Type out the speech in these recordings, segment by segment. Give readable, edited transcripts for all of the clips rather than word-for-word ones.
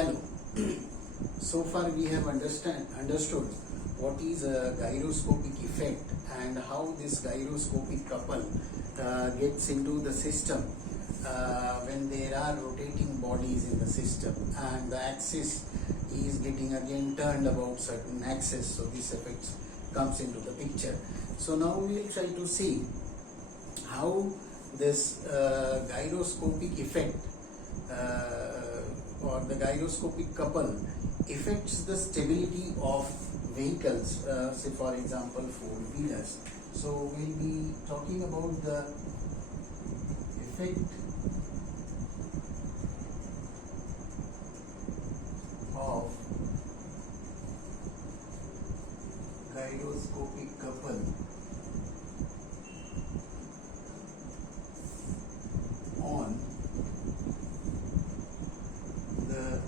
Hello. So far we have understood what is a gyroscopic effect and how this gyroscopic couple gets into the system when there are rotating bodies in the system and the axis is getting again turned about certain axis, so this effect comes into the picture. So now we will try to see how this gyroscopic effect or the gyroscopic couple affects the stability of vehicles, say for example four-wheelers. So we'll be talking about the effect of gyroscopic couple on the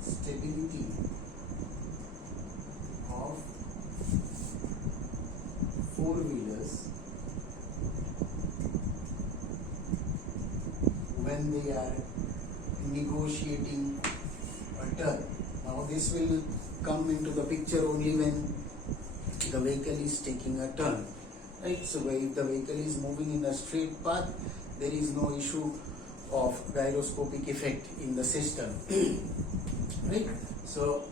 stability of four-wheelers when they are negotiating a turn. Now this will come into the picture only when the vehicle is taking a turn, right? So if the vehicle is moving in a straight path, there is no issue of gyroscopic effect in the system, right? So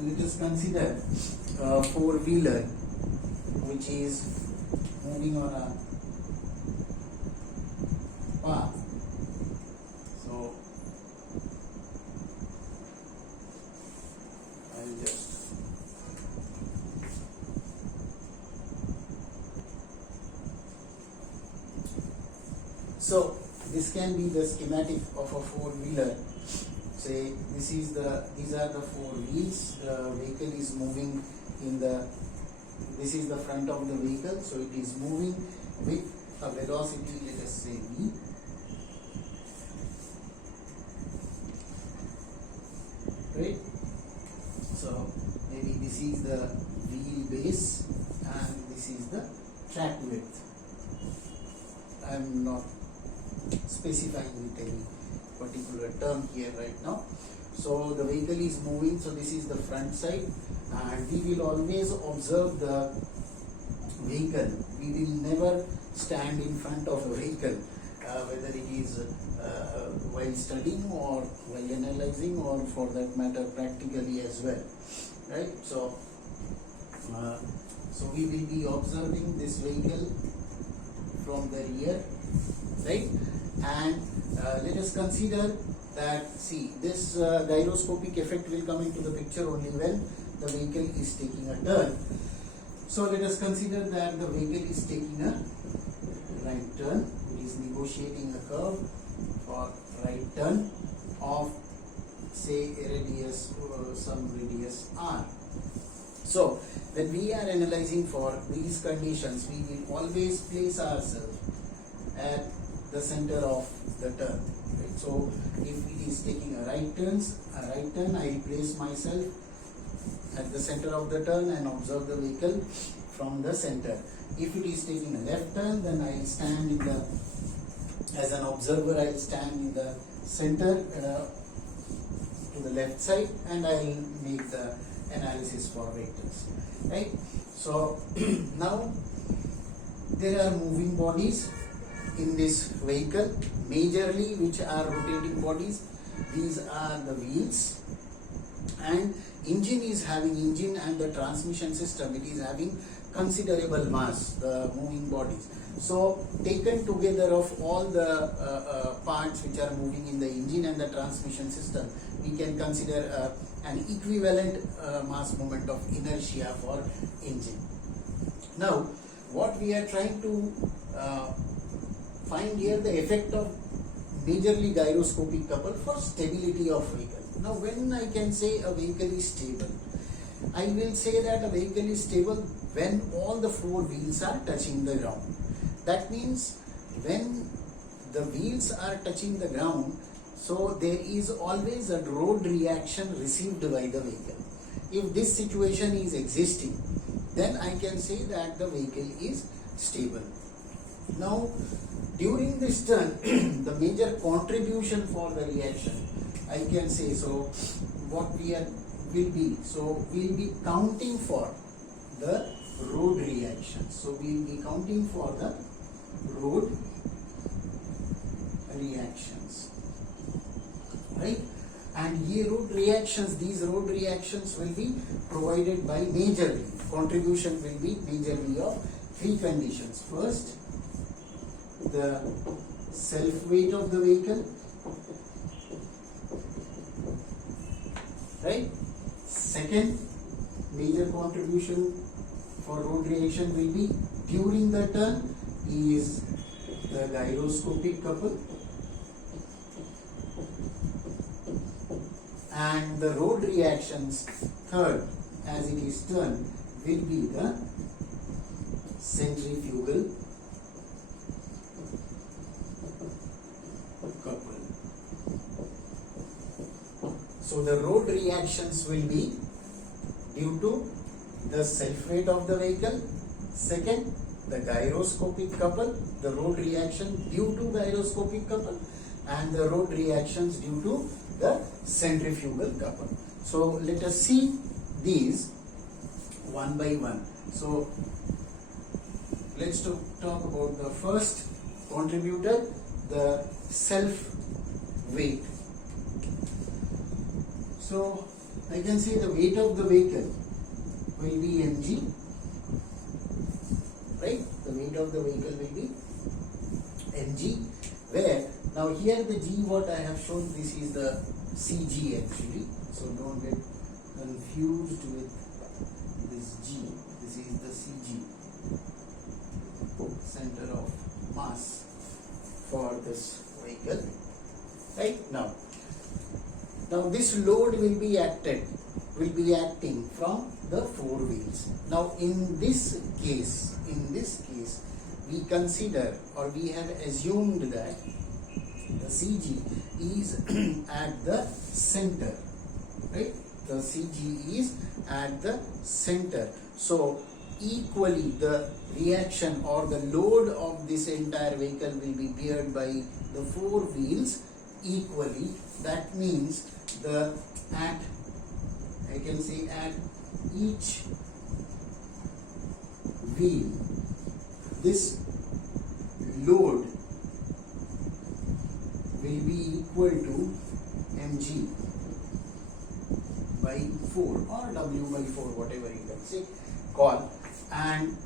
let us consider a four-wheeler which is moving on a path. So I'll just so this can be the schematic of a four-wheeler. Say these are the four wheels. The vehicle is moving in this is the front of the vehicle, so it is moving with a velocity, let us say v. Right? So maybe this is the wheel base and this is the track width. I am not specifying with any particular term here right now. So the vehicle is moving, so this is the front side, and we will always observe the vehicle. We will never stand in front of a vehicle, whether it is while studying or while analyzing, or for that matter practically as well, right? So so we will be observing this vehicle from the rear, right? And let us consider that, see, this gyroscopic effect will come into the picture only when the vehicle is taking a turn. So let us consider that the vehicle is taking a right turn. It is negotiating a curve for right turn of, say, a radius, some radius r. So when we are analyzing for these conditions, we will always place ourselves at the center of the turn. Right? So if it is taking a right turn, I place myself at the center of the turn and observe the vehicle from the center. If it is taking a left turn, then I will stand in the, as an observer, I will stand in the center to the left side, and I will make the analysis for vectors. Right? So now there are moving bodies in this vehicle, majorly which are rotating bodies. These are the wheels, and engine is having engine, and the transmission system, it is having considerable mass, the moving bodies. So taken together of all the parts which are moving in the engine and the transmission system, we can consider an equivalent mass moment of inertia for engine. Now what we are trying to find here, the effect of majorly gyroscopic couple for stability of vehicle. Now when I can say a vehicle is stable, I will say that a vehicle is stable when all the four wheels are touching the ground. That means when the wheels are touching the ground, so there is always a road reaction received by the vehicle. If this situation is existing, then I can say that the vehicle is stable. Now, during this turn, the major contribution for the reaction, I can say, so what we are will be, so we will be counting for the road reactions. So we will be counting for the road reactions, right? And here road reactions, these road reactions will be provided by majorly, contribution will be majorly of three conditions. First, the self weight of the vehicle, right? Second major contribution for road reaction will be during the turn is the gyroscopic couple, and the road reactions third as it is turn will be the centrifugal couple. So the road reactions will be due to the self weight of the vehicle. Second, the gyroscopic couple, the road reaction due to gyroscopic couple, and the road reactions due to the centrifugal couple. So let us see these one by one. So let's talk about the first contributor, the self weight. So I can say the weight of the vehicle will be mg, right? The weight of the vehicle will be mg, where now here the g what I have shown, this is the cg actually, so don't get confused with this g. This is the cg, center of mass for this vehicle, right? Now this load will be acting from the four wheels. Now in this case we consider, or we have assumed that the CG is at the center, right? The CG is at the center. So equally the reaction or the load of this entire vehicle will be beared by the four wheels equally. That means at each wheel, this load will be equal to mg by 4 or w by 4, whatever you can say, call. And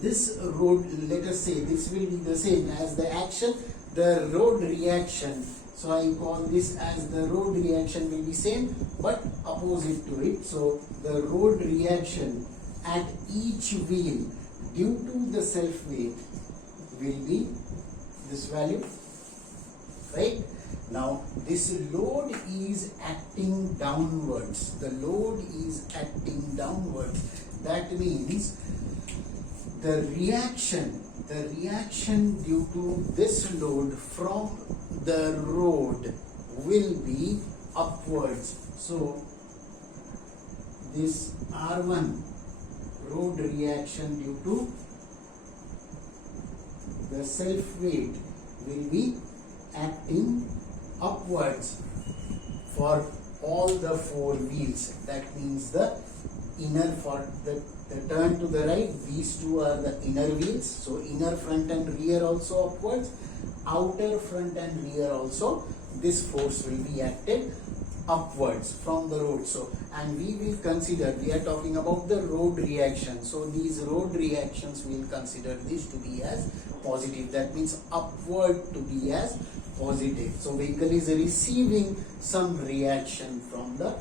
this road, let us say this will be the same as the action, the road reaction. So I call this as the road reaction will be same but opposite to it. So the road reaction at each wheel due to the self weight will be this value, right? Now this load is acting downwards. The load is acting downwards. That means the reaction due to this load from the road will be upwards. So this R1 road reaction due to the self weight will be acting upwards for all the four wheels. That means the inner, for the turn to the right, these two are the inner wheels. So inner front and rear also upwards, outer front and rear also, this force will be acted upwards from the road. So, and we will consider, we are talking about the road reaction. So these road reactions, we will consider this to be as positive. That means upward to be as positive. So vehicle is receiving some reaction from the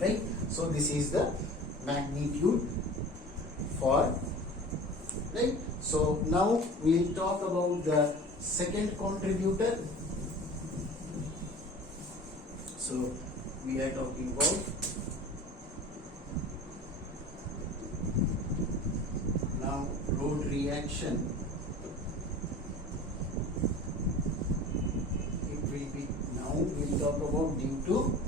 right. So this is the magnitude for right. So now we will talk about the second contributor. So we are talking about now road reaction. It will be, now we will talk about due to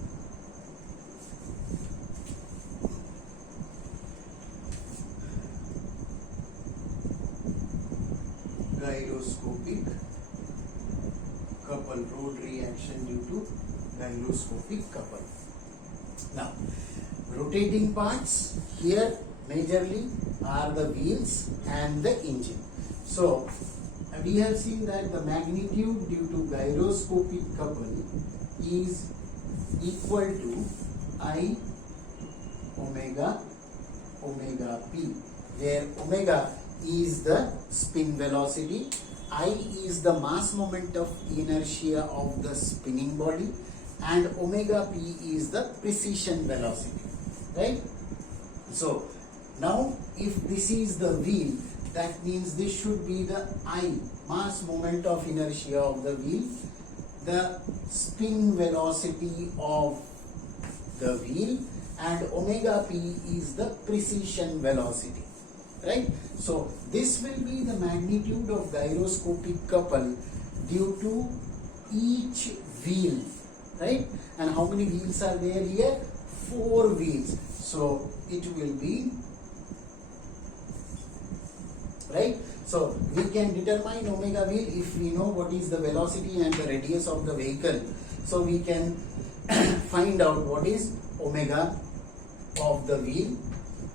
gyroscopic couple, road reaction due to gyroscopic couple. Now, rotating parts here majorly are the wheels and the engine. So, we have seen that the magnitude due to gyroscopic couple is equal to I omega p, where omega is the spin velocity, I is the mass moment of inertia of the spinning body, and omega p is the precession velocity, right? So now if this is the wheel, that means this should be the I, mass moment of inertia of the wheel, the spin velocity of the wheel, and omega p is the precession velocity, right? So this will be the magnitude of gyroscopic couple due to each wheel, right? And how many wheels are there here? 4 wheels. So it will be, right? So we can determine omega wheel if we know what is the velocity and the radius of the vehicle. So we can find out what is omega of the wheel.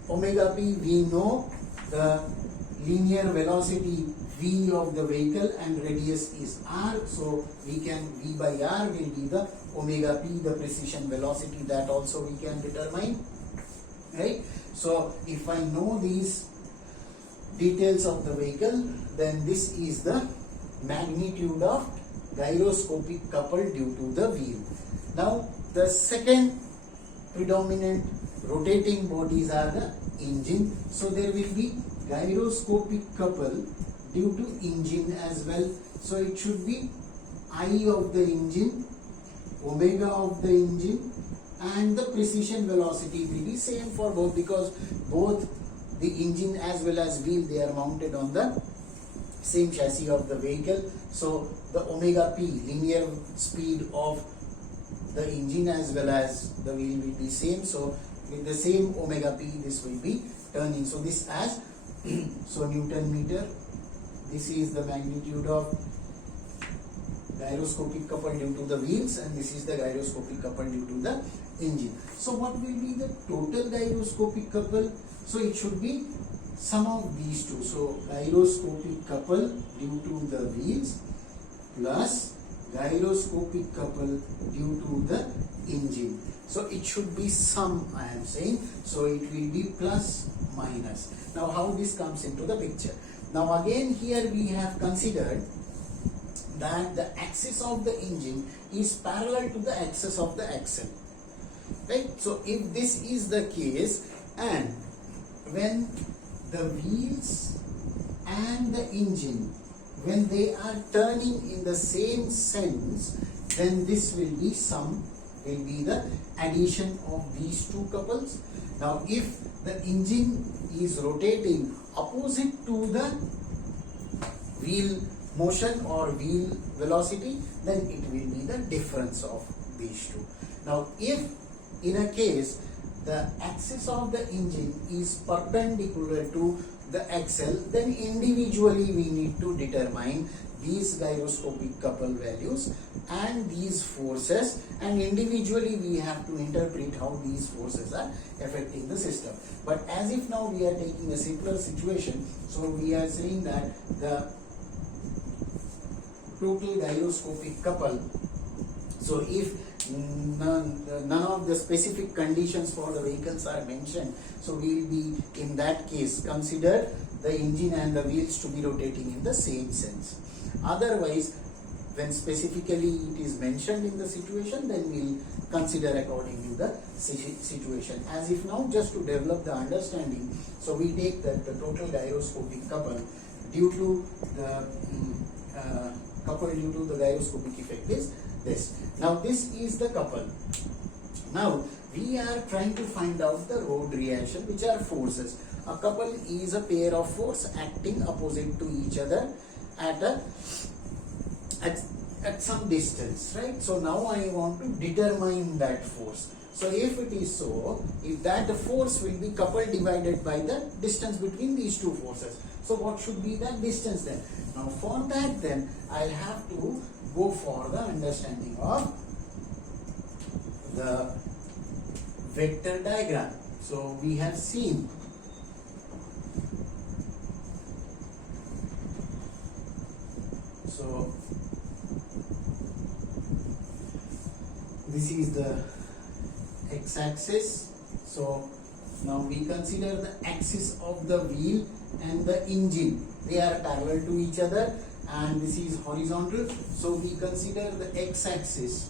Omega p, we know the linear velocity v of the vehicle and radius is r. So we can, v by r will be the omega p, the precession velocity, that also we can determine, right? So if I know these details of the vehicle, then this is the magnitude of gyroscopic couple due to the wheel. Now the second predominant rotating bodies are the engine. So there will be gyroscopic couple due to engine as well. So it should be I of the engine, omega of the engine, and the precession velocity will be same for both, because both the engine as well as wheel, they are mounted on the same chassis of the vehicle. So the omega p, linear speed of the engine as well as the wheel will be same. So with the same omega p, this will be turning. So this as so Newton meter. This is the magnitude of gyroscopic couple due to the wheels, and this is the gyroscopic couple due to the engine. So what will be the total gyroscopic couple? So it should be sum of these two. So gyroscopic couple due to the wheels plus gyroscopic couple due to the engine. So it should be sum, I am saying. So it will be plus minus. Now how this comes into the picture? Now again here we have considered that the axis of the engine is parallel to the axis of the axle, right? So if this is the case, and when the wheels and the engine, when they are turning in the same sense, then this will be sum, will be the addition of these two couples. Now if the engine is rotating opposite to the wheel motion or wheel velocity, then it will be the difference of these two. Now if in a case the axis of the engine is perpendicular to the axle, then individually we need to determine these gyroscopic couple values and these forces, and individually we have to interpret how these forces are affecting the system. But as if now we are taking a simpler situation, so we are saying that the total gyroscopic couple, so if none of the specific conditions for the vehicles are mentioned, so we will be in that case consider the engine and the wheels to be rotating in the same sense. Otherwise, when specifically it is mentioned in the situation, then we will consider according to the situation. As if now, just to develop the understanding, so we take that the total gyroscopic couple due to the couple due to the gyroscopic effect is this. Now this is the couple. Now we are trying to find out the road reaction, which are forces. A couple is a pair of force acting opposite to each other at some distance, right? So now I want to determine that force. So if it is so, if that force will be coupled divided by the distance between these two forces. So what should be the distance then? Now for that then, I'll have to go for the understanding of the vector diagram. So we have seen this is the x-axis. So now we consider the axis of the wheel and the engine. They are parallel to each other and this is horizontal. So we consider the x-axis,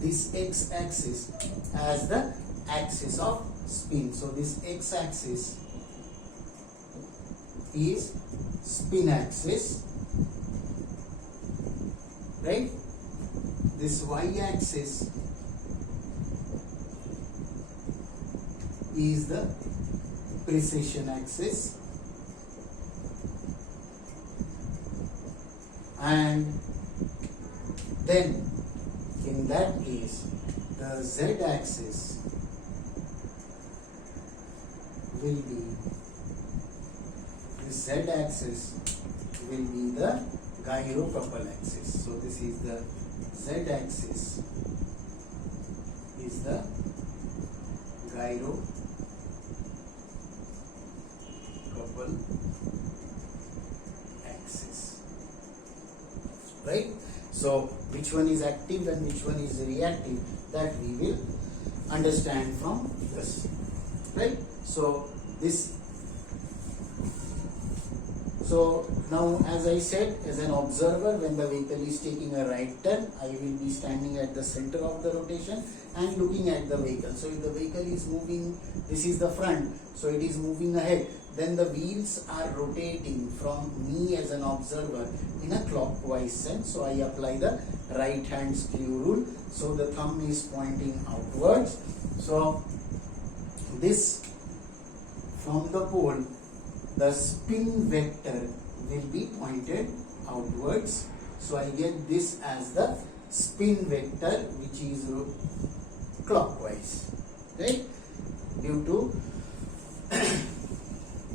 this x-axis as the axis of spin. So this x-axis is spin axis, right? This y-axis is the precession axis, and then in that case the z-axis will be, the z-axis will be the gyrocouple axis. So this is the z-axis is the gyrocouple axis, right? So which one is active and which one is reactive, that we will understand from this, right? So this, so now as I said, as an observer, when the vehicle is taking a right turn, I will be standing at the center of the rotation and looking at the vehicle. So if the vehicle is moving, this is the front, so it is moving ahead, then the wheels are rotating from me as an observer in a clockwise sense. So I apply the right hand screw rule. So the thumb is pointing outwards. So this, from the pole, the spin vector will be pointed outwards. So I get this as the spin vector, which is clockwise, right? Due to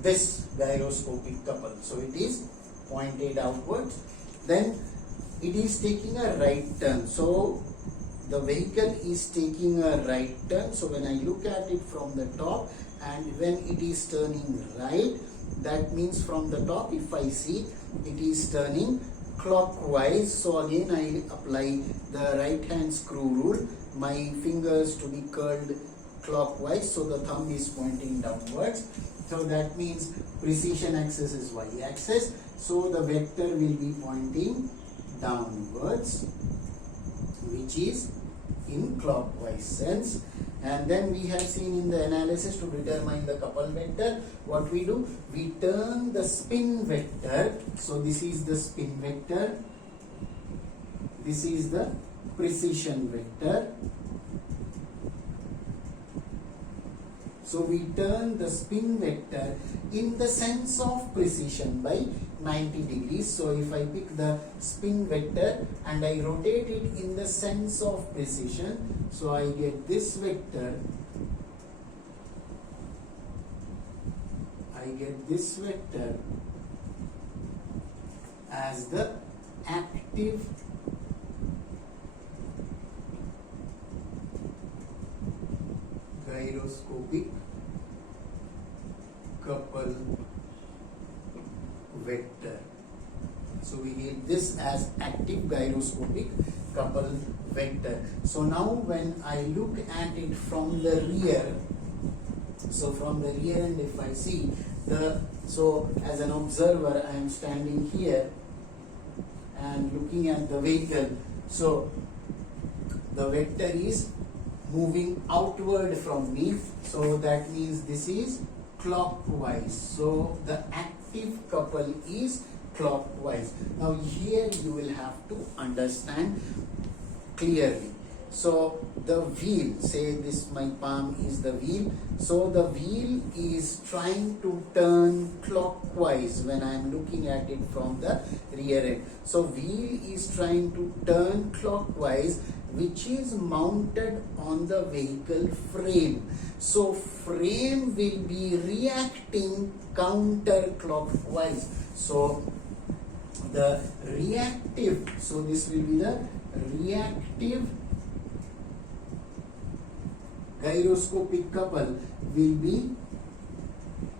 this gyroscopic couple. So it is pointed outwards. Then it is taking a right turn. So the vehicle is taking a right turn. So when I look at it from the top and when it is turning right, that means from the top, if I see it is turning clockwise. So again I apply the right hand screw rule, my fingers to be curled clockwise, so the thumb is pointing downwards. So that means precision axis is y-axis, so the vector will be pointing downwards, which is in clockwise sense. And then we have seen in the analysis, to determine the couple vector, what we do, we turn the spin vector. So this is the spin vector, this is the precision vector. So we turn the spin vector in the sense of precision by 90 degrees. So if I pick the spin vector and I rotate it in the sense of precision, so I get this vector, as the active gyroscopic couple vector. So we get this as active gyroscopic couple vector. So now when I look at it from the rear, so from the rear end, if I see the, so as an observer I am standing here and looking at the vehicle, so the vector is moving outward from me, so that means this is clockwise. So the active couple is clockwise. Now here you will have to understand clearly. So the wheel, say this, my palm is the wheel, so the wheel is trying to turn clockwise when I am looking at it from the rear end. So wheel is trying to turn clockwise which is mounted on the vehicle frame. So frame will be reacting counterclockwise. So the reactive, so this will be the reactive gyroscopic couple will be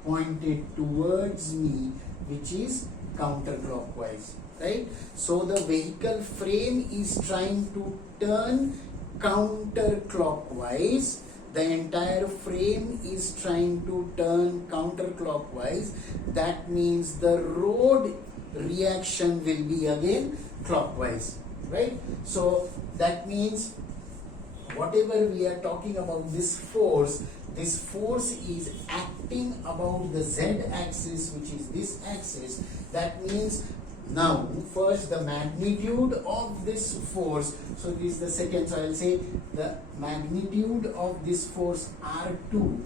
pointed towards me, which is counterclockwise, right? So the vehicle frame is trying to turn counterclockwise. The entire frame is trying to turn counterclockwise. That means the road reaction will be again clockwise, right? So that means whatever we are talking about, this force is acting about the z axis, which is this axis. That means now first the magnitude of this force, so this is the second, so I will say the magnitude of this force R2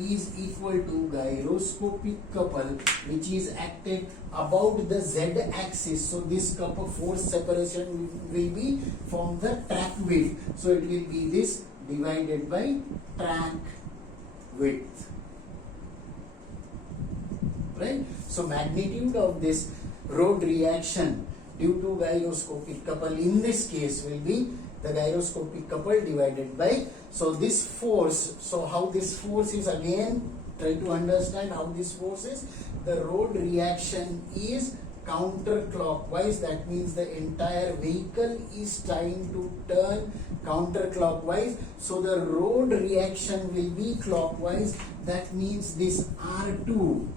is equal to gyroscopic couple, which is acted about the z axis. So this couple force separation will be from the track width, so it will be this divided by track width, right? So magnitude of this road reaction due to gyroscopic couple in this case will be the gyroscopic couple divided by, so this force, so how this force is, again try to understand how this force is. The road reaction is counterclockwise. That means the entire vehicle is trying to turn counterclockwise, so the road reaction will be clockwise. That means this R2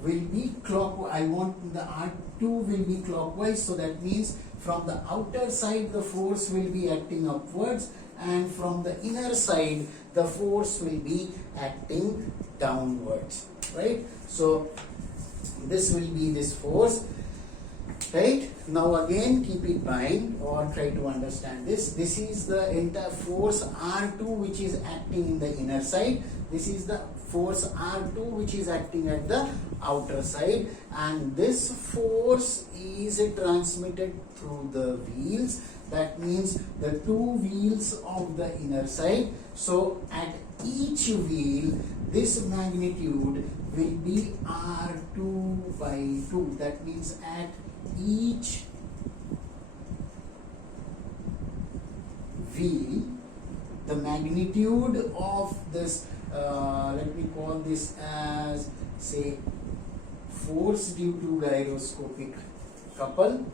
will be clockwise. I want the R2 will be clockwise, so that means from the outer side the force will be acting upwards, and from the inner side the force will be acting downwards, right? So this will be this force, right? Now again keep in mind or try to understand this. This is the entire force R2 which is acting in the inner side. This is the force R2 which is acting at the outer side, and this force is transmitted through the wheels. That means the two wheels of the inner side. So at each wheel this magnitude will be R2 by 2. That means at each wheel the magnitude of this, let me call this as, say, force due to gyroscopic couple,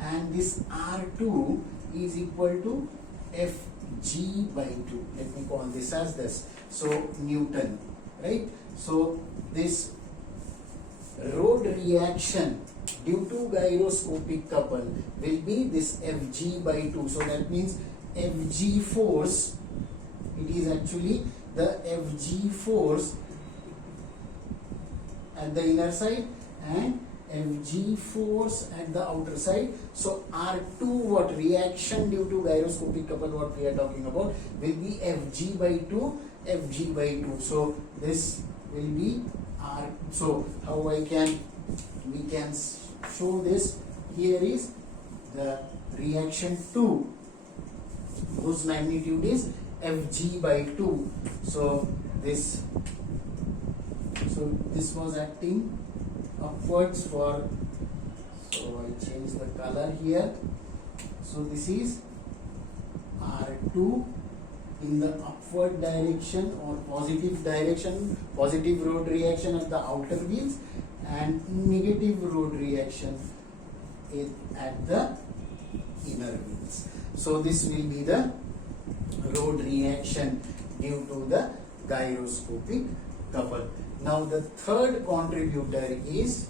and this R2 is equal to Fg by 2. Let me call this as this, so Newton, right? So this road reaction due to gyroscopic couple will be this Fg by 2. So that means Fg force, it is actually the Fg force at the inner side and Fg force at the outer side. So R2, what reaction due to gyroscopic couple what we are talking about, will be Fg by 2, Fg by 2. So this will be R. So how we can show this? Here is the reaction 2 whose magnitude is Fg by 2. So this was acting upwards for, so I change the color here. So this is R2 in the upward direction or positive direction, positive road reaction at the outer wheels, and negative road reaction at the inner wheels. So this will be the road reaction due to the gyroscopic couple. Now the third contributor is,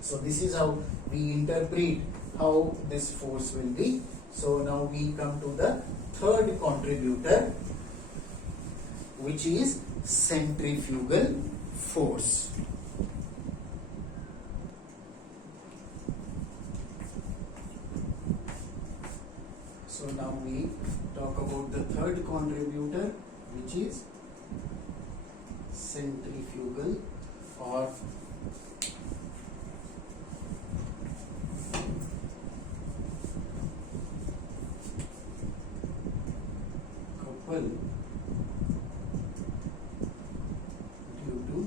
so this is how we interpret how this force will be. So now we come to the third contributor, which is centrifugal force. So now we talk about the third contributor, which is centrifugal or due to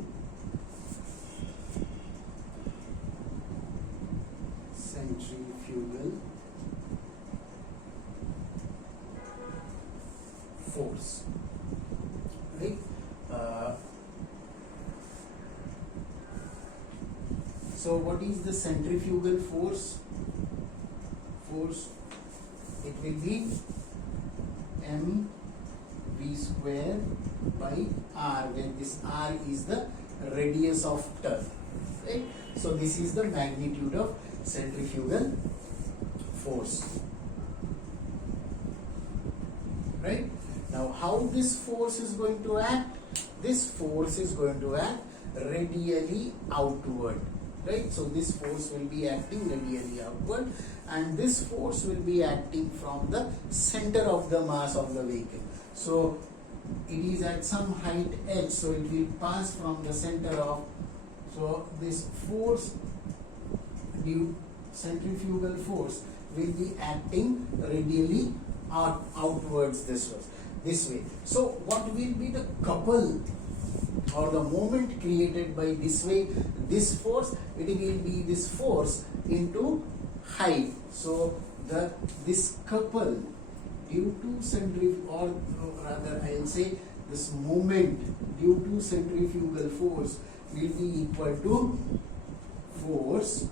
centrifugal force, right? So what is the centrifugal force? It will be mv square by r, where this r is the radius of turn, right? So this is the magnitude of centrifugal force, right? Now how this force is going to act? This force is going to act radially outward, right? So this force will be acting radially outward, and this force will be acting from the center of the mass of the vehicle. So it is at some height h, so it will pass from the center of, so this force, due centrifugal force, will be acting radially outwards this way. So what will be the couple or the moment created by this way, this force? It will be this force into height. So this couple due to centrifugal, or rather I will say this moment due to centrifugal force will be equal to force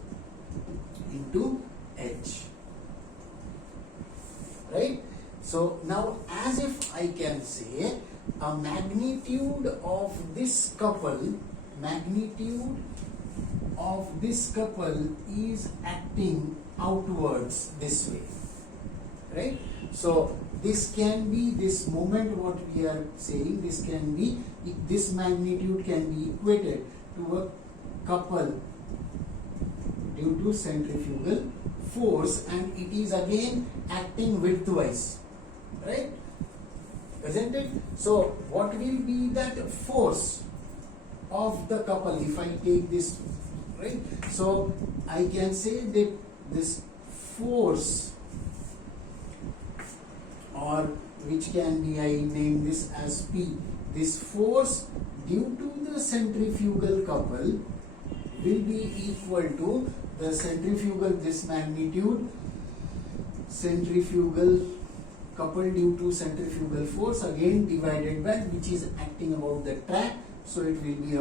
into h, right? So now, as if I can say, a magnitude of this couple is acting outwards this way, right? So this can be, this moment what we are saying, this can be, this magnitude can be equated to a couple due to centrifugal force, and it is again acting widthwise, right? Isn't it? So what will be that force of the couple if I take this, right? So I can say that this force, or which can be, I name this as P, this force due to the centrifugal couple will be equal to the centrifugal, this magnitude, centrifugal couple due to centrifugal force, again divided by, which is acting about the track, so it will be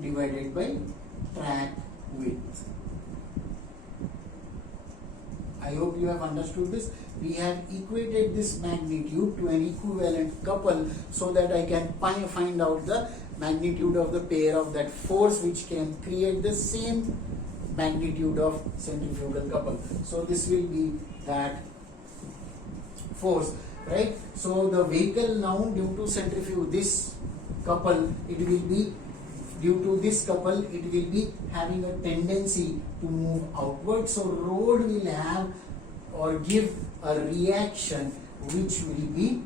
divided by track width. I hope you have understood this. We have equated this magnitude to an equivalent couple so that I can find out the magnitude of the pair of that force which can create the same magnitude of centrifugal couple. So this will be that force, right? So the vehicle now, due to centrifugal, this couple, it will be, due to this couple, it will be having a tendency to move outward. So road will have or give a reaction which will be,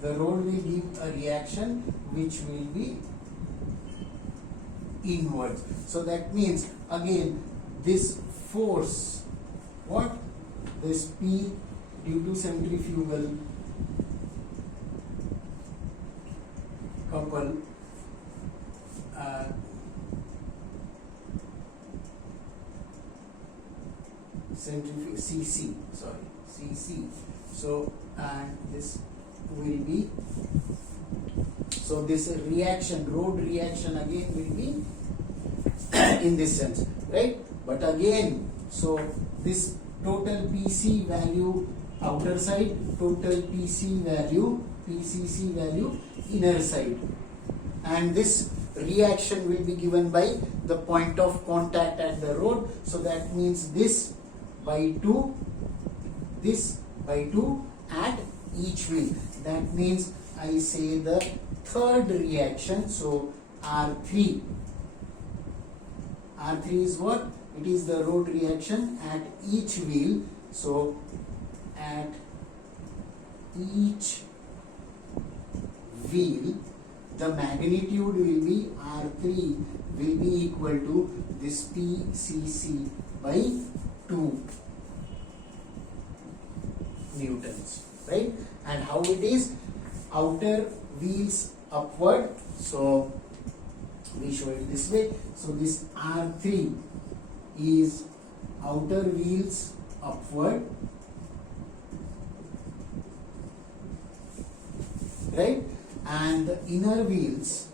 the road will give a reaction which will be inwards. So that means again this force, what? This P due to centrifugal couple centrifugal CC, so and this will be, so this reaction, road reaction again will be in this sense, right? But again, so this total PC value outer side, total PC value, PCC value inner side, and this reaction will be given by the point of contact at the road. So that means this by 2, this by 2 at each wheel. That means I say the third reaction. So R3 is what? It is the road reaction at each wheel. So at each wheel, the magnitude will be R3 will be equal to this PCC by 2. newtons, right? And how it is? Outer wheels upward, so we show it this way. So this R3 is outer wheels upward, right? And the inner wheels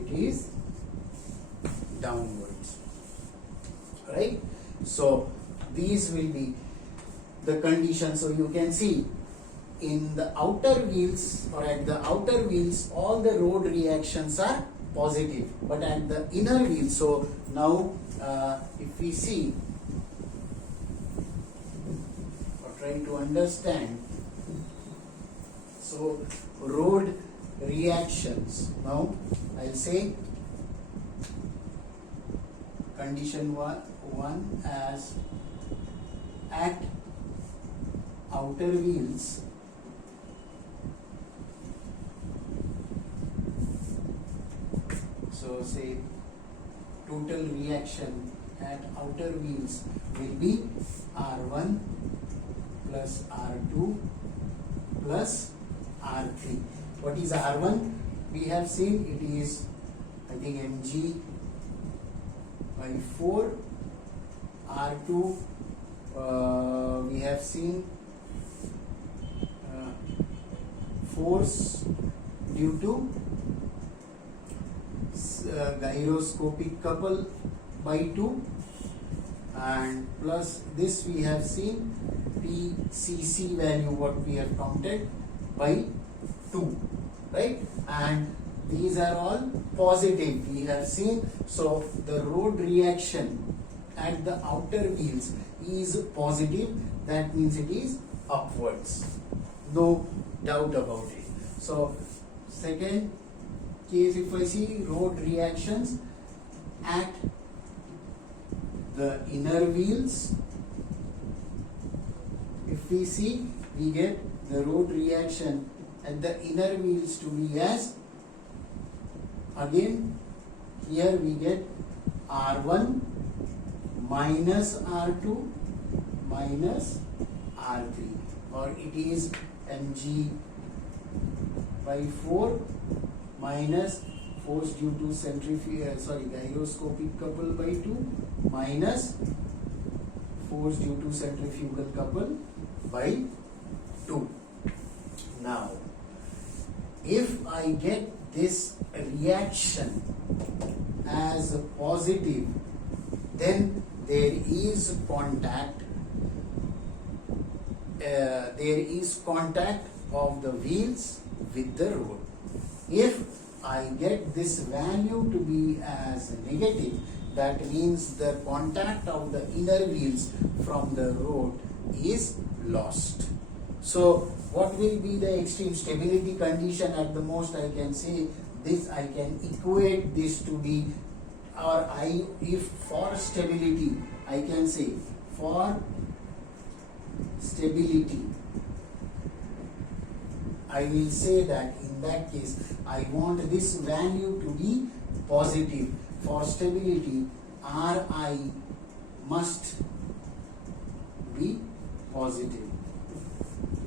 it is downwards, right? So these will be the conditions. So you can see in the outer wheels, or at the outer wheels, all the road reactions are positive, but at the inner wheels, so now if we see or try to understand, so road reactions, now I'll say condition one as at outer wheels so say total reaction at outer wheels will be R1 plus R2 plus R3. What is R1? We have seen it is, I think, mg by 4. R2 we have seen force due to gyroscopic couple by 2, and plus this we have seen PCC value what we have counted by 2, right? And these are all positive we have seen. So the road reaction at the outer wheels is positive, that means it is upwards, no doubt about it. So second case, if I see road reactions at the inner wheels, if we see, we get the road reaction at the inner wheels to be as, again here we get R1 minus R2 minus R3, or it is mg by 4 minus force due to gyroscopic couple by 2 minus force due to centrifugal couple by 2. Now, if I get this reaction as positive, then there is contact. Of the wheels with the road. If I get this value to be as negative, that means the contact of the inner wheels from the road is lost. So what will be the extreme stability condition? At the most I can say this, I can equate this to be, or if for stability I can say for stability I will say that in that case I want this value to be positive. For stability, Ri must be positive.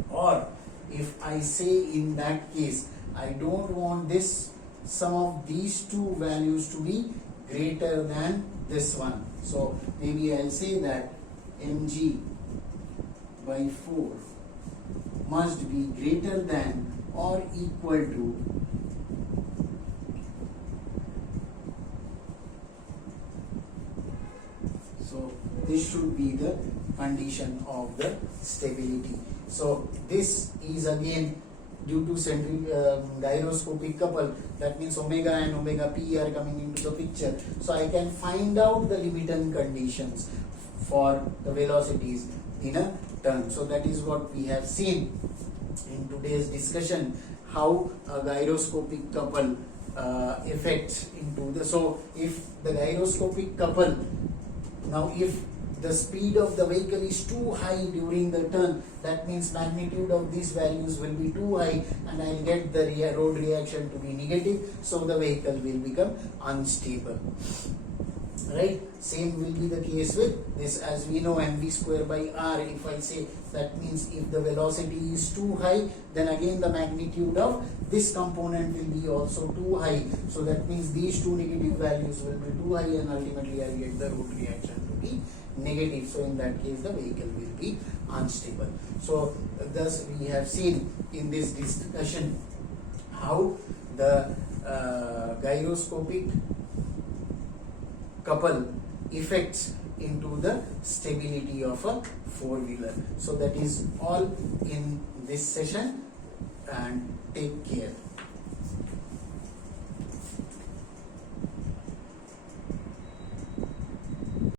Or if I say in that case I don't want this sum of these two values to be greater than this one, so maybe I'll say that mg by 4 must be greater than or equal to so this should be the condition of the stability. So this is again due to gyroscopic couple, that means omega and omega p are coming into the picture. So I can find out the limiting conditions for the velocities in a turn. So that is what we have seen in today's discussion, how a gyroscopic couple affects into the, so if the gyroscopic couple, now if the speed of the vehicle is too high during the turn, that means magnitude of these values will be too high and I will get the road reaction to be negative, so the vehicle will become unstable. right? Same will be the case with this. As we know, mv square by r, if I say, that means if the velocity is too high, then again the magnitude of this component will be also too high. So that means these two negative values will be too high, and ultimately I get the root reaction to be negative. So in that case the vehicle will be unstable. So thus we have seen in this discussion how the gyroscopic couple effects into the stability of a four-wheeler. So that is all in this session, and take care.